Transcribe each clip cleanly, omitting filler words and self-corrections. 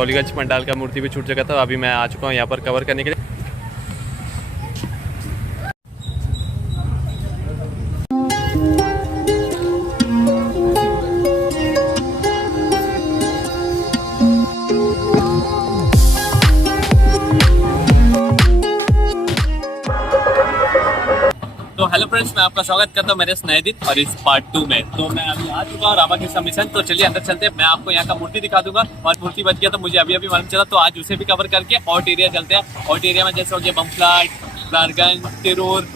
डोलीगंज पंडाल का मूर्ति भी छूट चुका था। अभी मैं आ चुका हूँ यहाँ पर कवर करने के लिए। तो हेलो फ्रेंड्स, मैं आपका स्वागत करता हूँ मेरे इस नए दिन और इस पार्ट 2 में। तो मैं अभी आ चुका हूँ रामाकृष्ण मिशन। तो चलिए अंदर चलते हैं, मैं आपको यहाँ का मूर्ति दिखा दूंगा। और मूर्ति बच गया तो मुझे अभी मालूम चला, तो आज उसे भी कवर करके आउट एरिया चलते हैं। आउट एरिया में जैसे हो गया बमफ्लाट, लारगंज, तिरूर,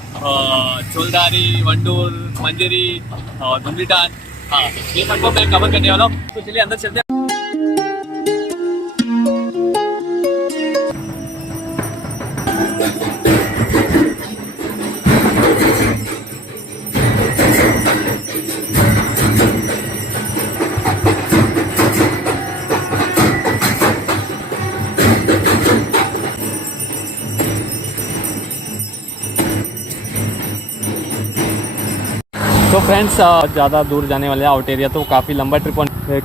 चोलदारी, वंडूर, मंजरी और धुंधलीटान। हाँ, ये सबको मैं कवर करने वाला हूँ। तो चलिए अंदर चलते हैं। तो फ्रेंड्स ज़्यादा दूर जाने वाले हैं आउट एरिया, तो काफ़ी लंबा ट्रिप।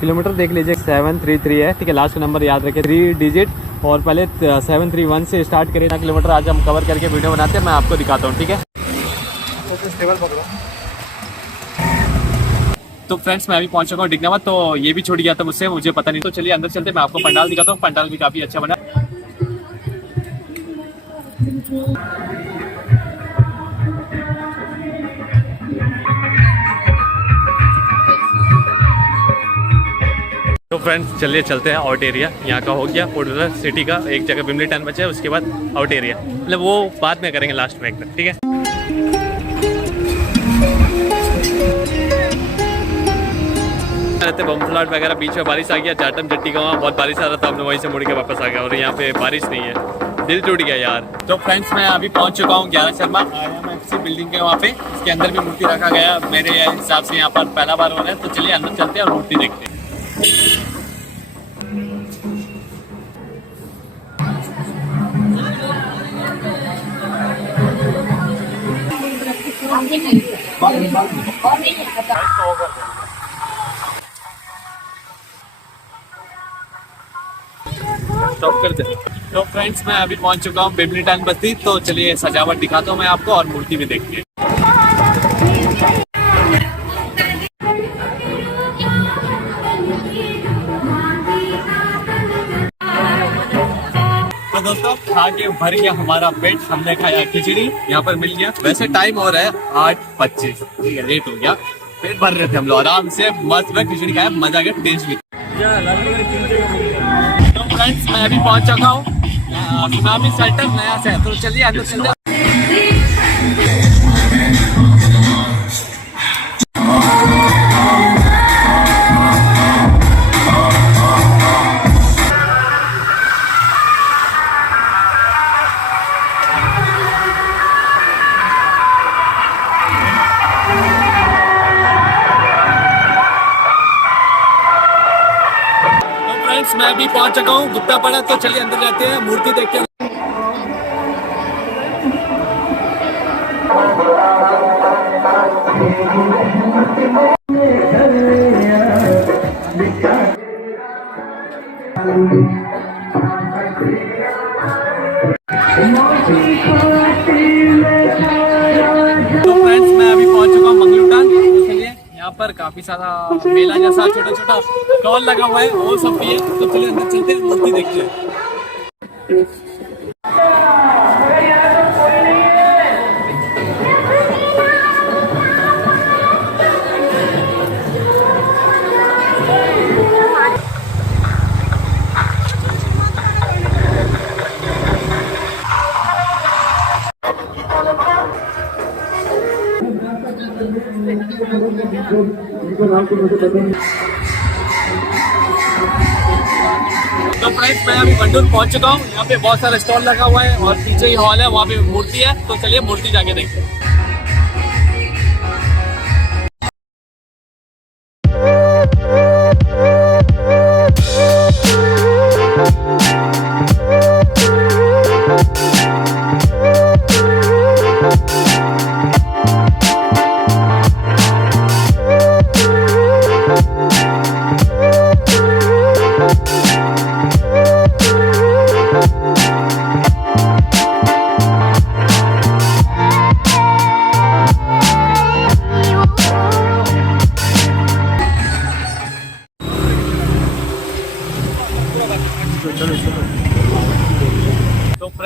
किलोमीटर देख लीजिए 733 है, ठीक है। लास्ट का नंबर याद रखिए 3 डिजिट। और पहले 731 से स्टार्ट करें। किलोमीटर आज हम कवर करके वीडियो बनाते हैं, मैं आपको दिखाता हूँ, ठीक है। तो फ्रेंड्स मैं अभी पहुंच चुका हूँ डिगनावत। तो ये भी छूट गया था मुझसे, मुझे पता नहीं। तो चलिए अंदर चलते, मैं आपको पंडाल दिखाता हूँ। पंडाल भी काफ़ी अच्छा बना। तो फ्रेंड्स चलिए चलते हैं आउट एरिया। यहाँ का हो गया पोर्टल सिटी का, एक जगह बिमली टन बचा है, उसके बाद आउट एरिया, मतलब वो बाद में करेंगे लास्ट में एकदम, ठीक है। रहते बमफ्लाट वगैरह, बीच में बारिश आ गया। जाटम जट्टी का वहाँ बहुत बारिश आ रहा था, हमने वहीं से मुड़ के वापस आ गया। और यहाँ पे बारिश नहीं है, दिल टूट गया यार। तो फ्रेंड्स मैं अभी पहुँच चुका हूँ 11 शर्मा IMFC बिल्डिंग के वहाँ पे। इसके अंदर भी मूर्ति रखा गया। मेरे हिसाब से यहाँ पर पहला बार हो रहा है। तो चलिए अंदर चलते हैं और मूर्ति देखते हैं। स्टॉप कर दे। तो फ्रेंड्स मैं अभी पहुंच चुका हूँ बिमली टन बस्ती। तो चलिए सजावट दिखाता हूँ मैं आपको और मूर्ति भी देखते हैं। तो दोस्तों खा के भर गया हमारा पेट। हमने खाया खिचड़ी, यहाँ पर मिल गया। वैसे टाइम हो रहा है 8:25, ठीक है, लेट हो गया। पेट भर रहे थे हम लोग आराम से, मस्त में खिचड़ी खाया, मजा आ गया, टेस्ट भी। तो फ्रेंड्स मैं अभी पहुंच चुका हूँ सुनामी सेंटर नया से। तो चलिए अंदर चलते हैं। मैं अभी पहुंच चुका हूँ गुप्ता पड़ा। तो चलिए अंदर जाते हैं, मूर्ति देखते हैं। तो फ्रेंड्स मैं अभी पहुंच चुका हूँ मंगलूटान। तो चलिए यहाँ पर काफी सारा मेला जैसा छोटा छोटा स्टॉल लगा हुआ है, वो सब भी है। तो चलिए अंदर चलते हैं, मूर्ति देखते हैं। तो फ्रेंड्स मैं अभी वंडूर पहुंच चुका हूँ। यहाँ पे बहुत सारा स्टॉल लगा हुआ है और पीछे ही हॉल है, वहाँ पे मूर्ति है। तो चलिए मूर्ति जाके देखते हैं।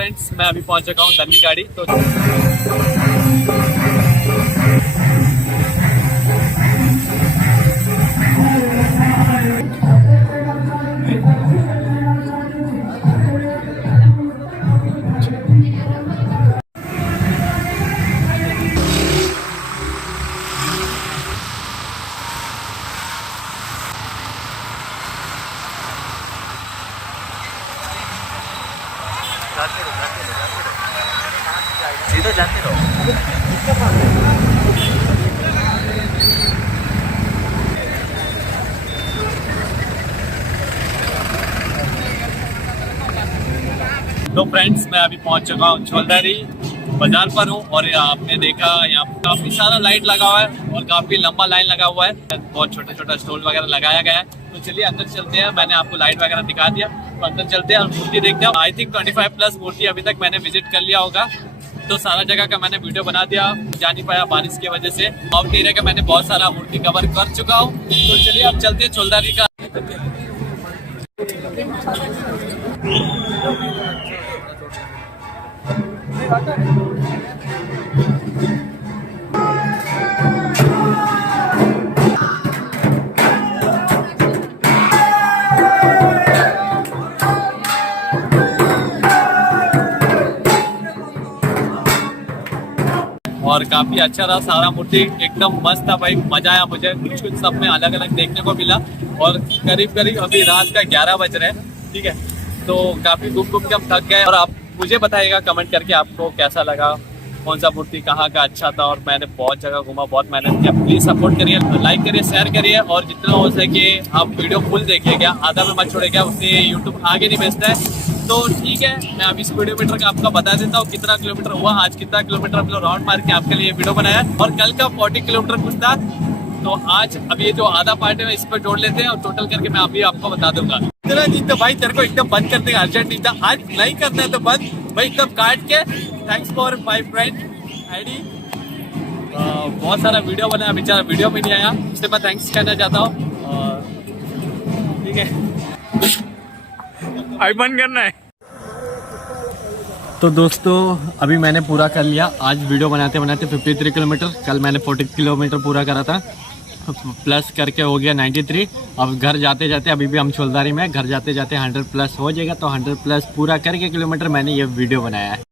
फ्रेंड्स मैं अभी पहुंच चुका हूँ धनी गाड़ी। तो सीधा जाते रहो। तो फ्रेंड्स मैं अभी पहुंच चुका हूँ झोलदारी बाजार पर हूँ और आपने देखा यहाँ पे काफी सारा लाइट लगा हुआ है और काफी लंबा लाइन लगा हुआ है। बहुत छोटा छोटा स्टॉल वगैरह लगाया गया है। तो चलिए अंदर चलते हैं। मैंने आपको लाइट वगैरह दिखा दिया, तो अंदर चलते हैं और मूर्ति देखते हैं। आई थिंक 25+ मूर्ति अभी तक मैंने विजिट कर लिया होगा। तो सारा जगह का मैंने वीडियो बना दिया, जा नहीं पाया बारिश की वजह से। आउट एरिया का मैंने बहुत सारा मूर्ति कवर कर चुका हूँ। तो चलिए अब चलते हैं झोलदारी का। और काफी अच्छा रहा, सारा मूर्ति एकदम मस्त था भाई, मजा आया मुझे। कुछ कुछ सब में अलग अलग देखने को मिला। और करीब करीब अभी रात का 11 बज रहे हैं, ठीक है। तो काफी घूम घूम के हम थक गए। और आप मुझे बताइएगा कमेंट करके आपको कैसा लगा, कौन सा मूर्ति कहाँ का अच्छा था। और मैंने बहुत जगह घूमा, बहुत मेहनत किया। प्लीज सपोर्ट करिए, लाइक करिए, शेयर करिए और जितना हो सके आप वीडियो फुल देखिएगा, आधा में मत छोड़िएगा, उससे यूट्यूब आगे नहीं भेजता है। तो ठीक है, मैं अभी स्पीडोमीटर का आपको बता देता हूँ कितना किलोमीटर हुआ, आज कितना किलोमीटर हम लोग राउंड मार के आपके लिए वीडियो बनाया। और कल का 40 किलोमीटर कुछ था। तो आज अभी ये जो आधा पार्ट है इस पर जोड़ लेते हैं और टोटल करके मैं अभी आपको बता दूंगा। इतना नहीं तो भाई तेरे को एकदम बंद करने का अर्जेंट नहीं था, आज नहीं करना है तो बंद भाई एकदम काट के। Thanks for my friend ID. बहुत सारा वीडियो बनाया, बेचारा वीडियो में नहीं आया, उससे मैं थैंक्स कहना चाहता हूँ। ठीक है, अभी बंद करना है। तो दोस्तों अभी मैंने पूरा कर लिया। आज वीडियो बनाते बनाते 53 किलोमीटर, कल मैंने 40 किलोमीटर पूरा करा था, प्लस करके हो गया 93। अब घर जाते जाते, अभी भी हम झोलदारी में, घर जाते जाते 100+ हो जाएगा। तो 100+ पूरा करके किलोमीटर मैंने ये वीडियो बनाया है।